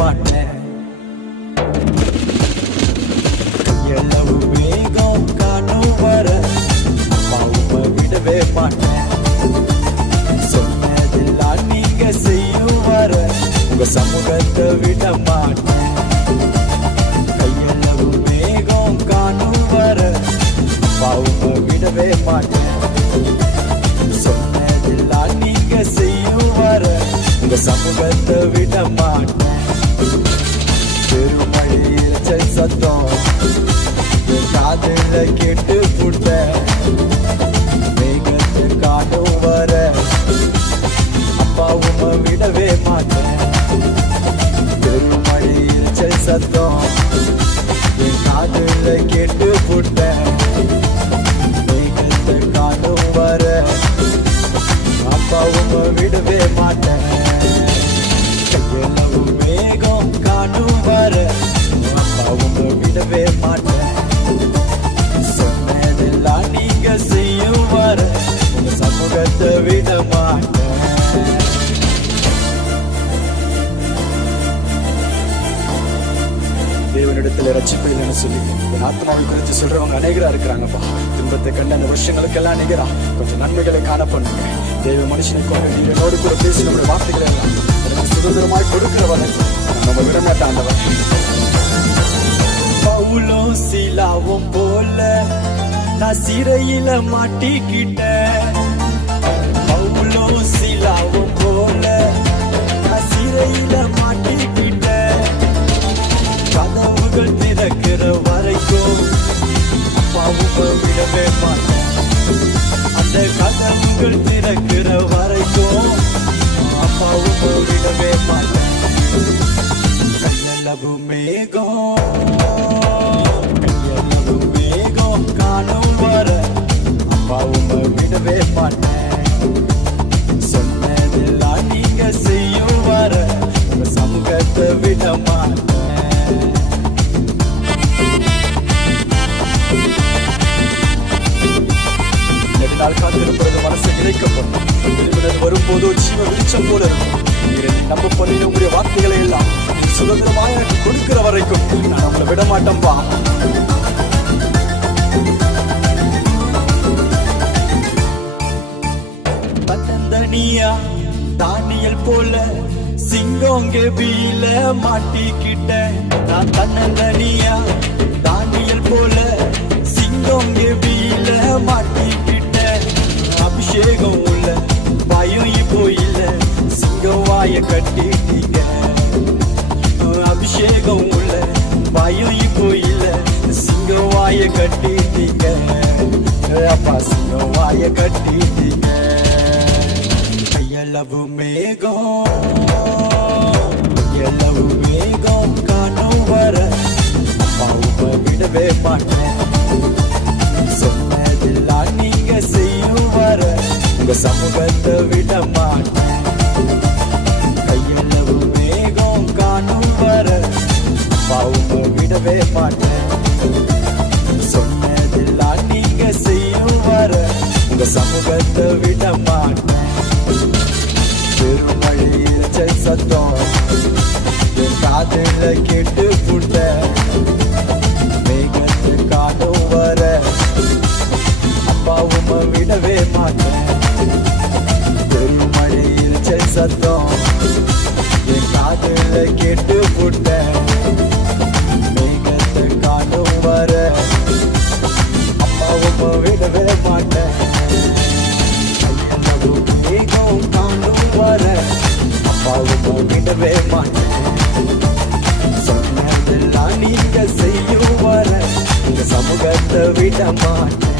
மாட்டேன். எல்லவு வேகம் காணும் வர அப்பாவும விடவே மாட்டேன். சொன்னதெல்லாம் நீங்க செய்யும் வர உங்க சமூகத்தை விட மாட்டேன். கையளவு வேகம் காணும் வர அப்பாவும விடவே மாட்டேன். சொன்னதெல்லாம் நீங்க செய்யும் வர உங்க சமூகத்தை விட மாட்டேன். பெருமழையில் சத்தம் காதுல கேட்டு புட்ட மேகத்தை காடும் வர அப்பாவும விடவே மாட்டேன். பெருமழையில் சத்தம் என் காதுல கேட்டு புட்ட மேகத்தை காடும் வர அப்பாவும விடவே மாட்டேன். கையளவு மேகம் காணும் வர அப்பாவும விடவே மாட்டேன். சொன்னதெல்லாம் நீங்க செய்யும் வர உங்க சமூகத்தை விட மாட்டேன். தேவனிடத்துல ரட்சிப்பு இல்லைன்னு சொல்லி என் ஆத்மாவை குறித்து சொல்றவங்க அநேகரா இருக்கிறாங்கப்பா. துன்பத்தை கண்ட அந்த வருஷங்களுக்கெல்லாம் அநேகரா கொஞ்சம் நன்மைகளை காண பண்ணுங்க. தேவ மனுஷனுக்கும் என்னோடு கூட பேசி நம்முடைய வார்த்தைகளை எல்லாம் எனக்கு சுதந்திரமாய் கொடுக்கிறவன் நம்ம விடமாட்டாண்டவன். பவுலும் சீலாவும் போல நான் சிறையில மாட்டிக்கிட்டேன். பவுலும் சீலாவும் போல நான் சிறையில மாட்டிக்கிட்டேன். கதவுகள் திறக்கிற வரைக்கும் அப்பாவுக்கு விடவே மாட்டேன். அந்த கதவுகள் திறக்கிற வரைக்கும் அப்பாவுக்கு விடவே மாட்டேன். கையளவு மேகம் காணும் வர அப்பாவுக்கு விடவே மாட்டேன். சொன்னதெல்லாம் நீங்க செய்யும் வர உங்க சமூகத்தை விட மாட்டேன். நெடுநாள் காத்திருப்பது மனசை இழைக்கப்படும். திருமணம் வரும்போது ஜீவ வெளிச்சம் போல இருக்கும். நம்ப பண்ணி உங்களுடைய வார்த்தைகளை எல்லாம் சுதந்திரமாக எனக்கு கொடுக்கிற வரைக்கும் நான் உங்களை விட மாட்டேன்பா. தன்னந்தனியா தானியல் போல சிங்கம் கெபியில மாட்டிக்கிட்ட. நான் தன்னந்தனியா தானியல் போல சிங்கம் கெபியில மாட்டிக்கிட்ட. அபிஷேகம் உள்ள பயம் இப்போ இல்ல, சிங்கம் வாய கட்டிட்டீங்க. அபிஷேகம் உள்ள பயம் இப்போ இல்ல, சிங்கம் வாய கட்டிட்டீங்க. அப்பா சிங்கம் வாய கட்டிட்டீங்க. கையளவு மேகம் கையளவு மேகம் காணும் வர அப்பாவுக்கு விடவே மாட்டேன். சொன்னதெல்லாம் நீங்க செய்யும் வர உங்க சமூகத்தை விட மாட்டேன். கையளவு மேகம் காணும் வர அப்பாவுக்கு விடவே மாட்டேன். சொன்னதெல்லாம் நீங்க செய்யும் வர உங்க சமூகத்தை விட மாட்டேன். பெருமழையில் சத்தம் என் காதுல கேட்டு புட்ட மேகத்து காடும் வர அப்பாவும விடவே மாட்டேன். பெருமழையில் சத்தம் என் காதுல கேட்டு புட்ட மேகத்து காடும் வர அப்பாவும விடவே மாட்டேன். மேகம் காணும் வர அப்பாவுக்கு விடவே மாட்டேன். சொன்னதெல்லாம் நீங்க செய்யும் வர உங்க சமூகத்தை விட மாட்டேன்.